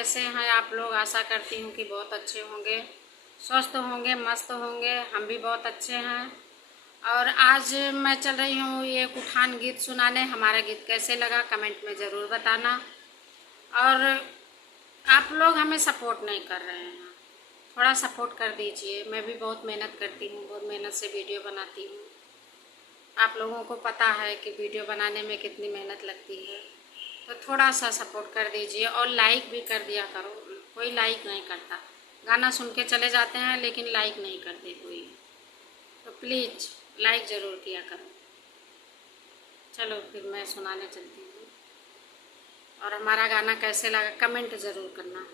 कैसे हैं आप लोग। आशा करती हूँ कि बहुत अच्छे होंगे, स्वस्थ होंगे, मस्त होंगे। हम भी बहुत अच्छे हैं। और आज मैं चल रही हूँ ये उठान गीत सुनाने। हमारा गीत कैसे लगा कमेंट में ज़रूर बताना। और आप लोग हमें सपोर्ट नहीं कर रहे हैं, थोड़ा सपोर्ट कर दीजिए। मैं भी बहुत मेहनत करती हूँ, बहुत मेहनत से वीडियो बनाती हूँ। आप लोगों को पता है कि वीडियो बनाने में कितनी मेहनत लगती है, तो थोड़ा सा सपोर्ट कर दीजिए और लाइक भी कर दिया करो। कोई लाइक नहीं करता, गाना सुन के चले जाते हैं लेकिन लाइक नहीं करते कोई। तो प्लीज़ लाइक ज़रूर किया करो। चलो फिर मैं सुनाने चलती हूँ। और हमारा गाना कैसे लगा कमेंट ज़रूर करना।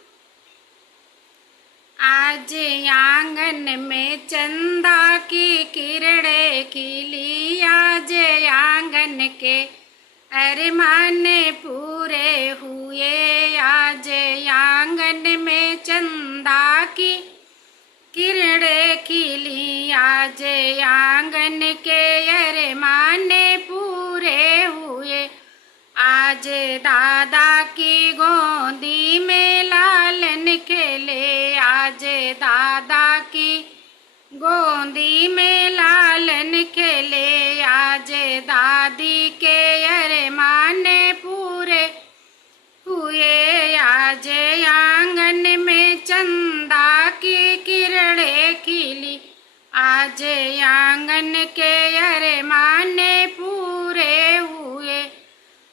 आज आंगन में चंदा की किरणें खिली, आज आंगन के अरमान पूरे हुए। आज आंगन में चंदा की किरणें खिली, आज आंगन के अरमान पूरे हुए। आज दादा की गोदी में लालन खेले, आज दादा की गोदी में लालन खेले। आज दादी के अरमान पूरे हुए। आज आंगन में चंदा की किरणें खिली, आज आंगन के अरमान पूरे हुए।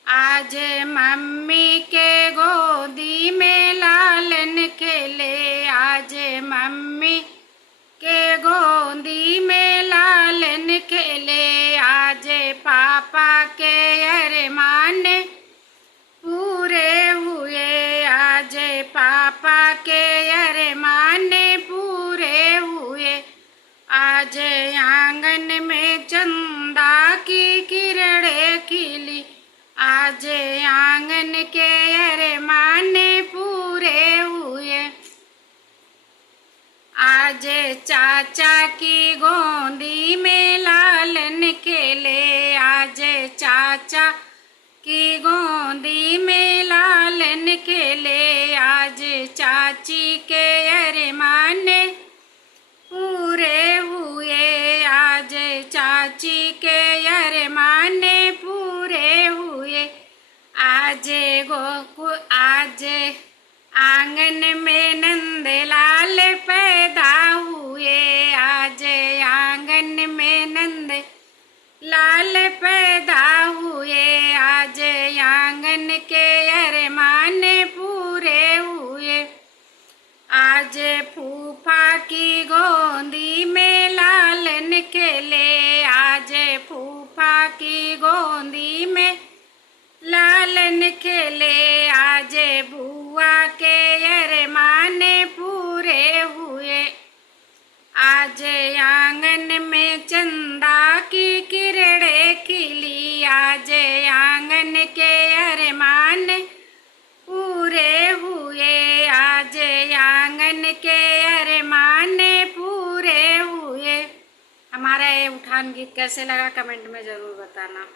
आज मम्मी के गोदी में लालन खेले, आज मम्मी के गोदी में लालन खेले। आज पापा के अरमान पूरे हुए, आज पापा के अरमान पूरे हुए। आज आंगन में चंदा की किरणें खिली, आज आंगन के अरमान पूरे हुए। आज चाचा की गोदी में लालन खेले, आज चाचा की गोदी में लालन खेले। आज चाची के अरमान पूरे हुए, आज चाची के अरमान पूरे हुए। आज आज आंगन में नंदलाल पैदा हुए, आज आंगन में नंद लाल पैदा हुए। आज आंगन के अरमान पूरे हुए। आज फूफा की गोदी में लालन खेले, आज फूफा की गोदी में लालन खेले। आज बुआ के अरमान पूरे हुए। आज आंगन में चंदा की किरणें खिली, आज आंगन के अरमान पूरे हुए। आज आंगन के अरमान पूरे हुए। हमारा ये उठान गीत कैसे लगा कमेंट में ज़रूर बताना।